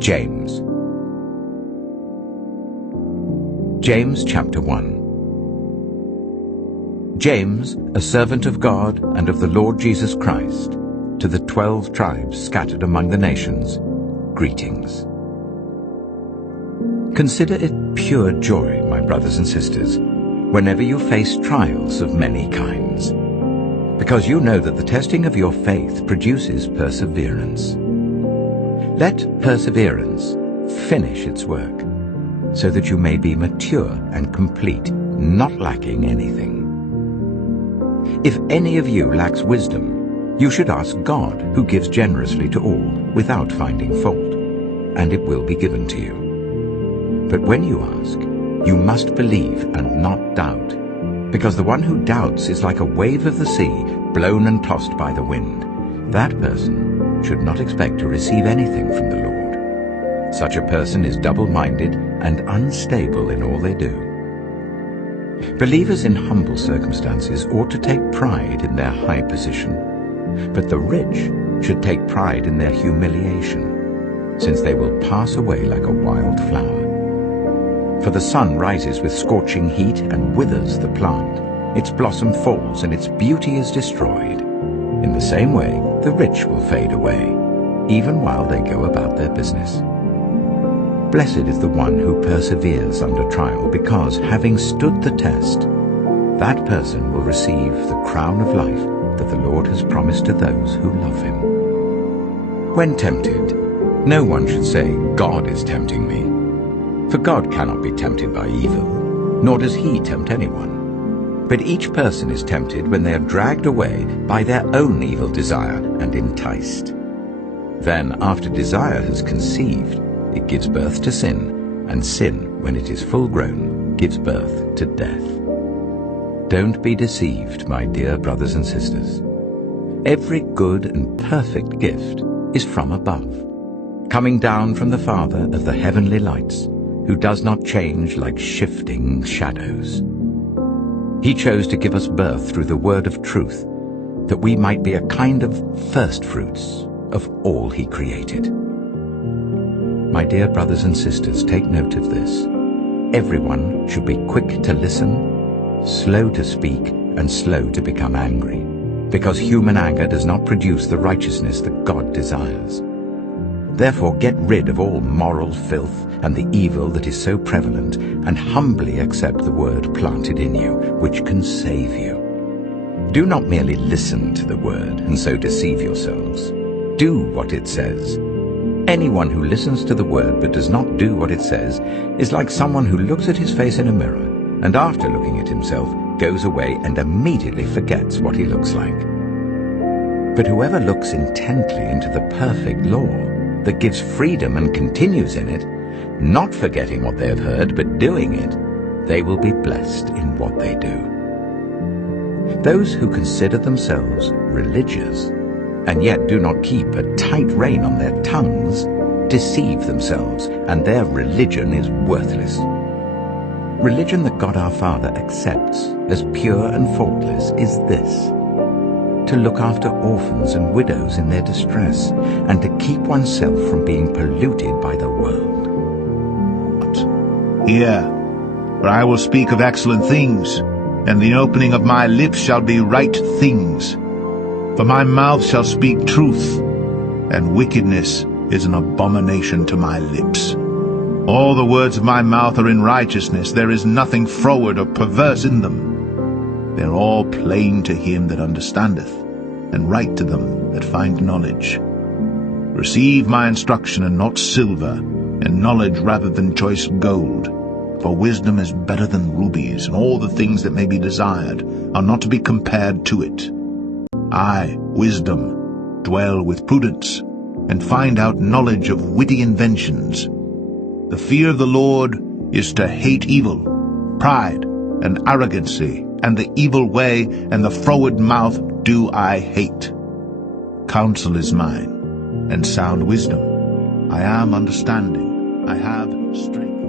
James. James chapter 1. James, a servant of God and of the Lord Jesus Christ, to the 12 tribes scattered among the nations, greetings. Consider it pure joy, my brothers and sisters, whenever you face trials of many kinds, because you know that the testing of your faith produces perseverance. Let perseverance finish its work, so that you may be mature and complete, not lacking anything. If any of you lacks wisdom, you should ask God, who gives generously to all, without finding fault, and it will be given to you. But when you ask, you must believe and not doubt, because the one who doubts is like a wave of the sea, blown and tossed by the wind. That person should not expect to receive anything from the Lord. Such a person is double-minded and unstable in all they do. Believers in humble circumstances ought to take pride in their high position, but the rich should take pride in their humiliation, since they will pass away like a wild flower. For the sun rises with scorching heat and withers the plant. Its blossom falls and its beauty is destroyed. In the same way, the rich will fade away, even while they go about their business. Blessed is the one who perseveres under trial, because, having stood the test, that person will receive the crown of life that the Lord has promised to those who love him. When tempted, no one should say, "God is tempting me." For God cannot be tempted by evil, nor does he tempt anyone. But each person is tempted when they are dragged away by their own evil desire and enticed. Then, after desire has conceived, it gives birth to sin, and sin, when it is full grown, gives birth to death. Don't be deceived, my dear brothers and sisters. Every good and perfect gift is from above, coming down from the Father of the heavenly lights, who does not change like shifting shadows. He chose to give us birth through the word of truth, that we might be a kind of firstfruits of all he created. My dear brothers and sisters, take note of this. Everyone should be quick to listen, slow to speak, and slow to become angry, because human anger does not produce the righteousness that God desires. Therefore get rid of all moral filth and the evil that is so prevalent, and humbly accept the word planted in you, which can save you. Do not merely listen to the word and so deceive yourselves. Do what it says. Anyone who listens to the word but does not do what it says is like someone who looks at his face in a mirror, and after looking at himself goes away and immediately forgets what he looks like. But whoever looks intently into the perfect law that gives freedom and continues in it, not forgetting what they have heard, but doing it, they will be blessed in what they do. Those who consider themselves religious, and yet do not keep a tight rein on their tongues, deceive themselves, and their religion is worthless. Religion that God our Father accepts as pure and faultless is this: to look after orphans and widows in their distress, and to keep oneself from being polluted by the world. Hear, for I will speak of excellent things, and the opening of my lips shall be right things. For my mouth shall speak truth, and wickedness is an abomination to my lips. All the words of my mouth are in righteousness. There is nothing froward or perverse in them. They are all plain to him that understandeth, and right to them that find knowledge. Receive my instruction, and not silver, and knowledge rather than choice gold. For wisdom is better than rubies, and all the things that may be desired are not to be compared to it. I, wisdom, dwell with prudence, and find out knowledge of witty inventions. The fear of the Lord is to hate evil, pride, and arrogancy, and the evil way, and the froward mouth do I hate. Counsel is mine, and sound wisdom. I am understanding. I have strength.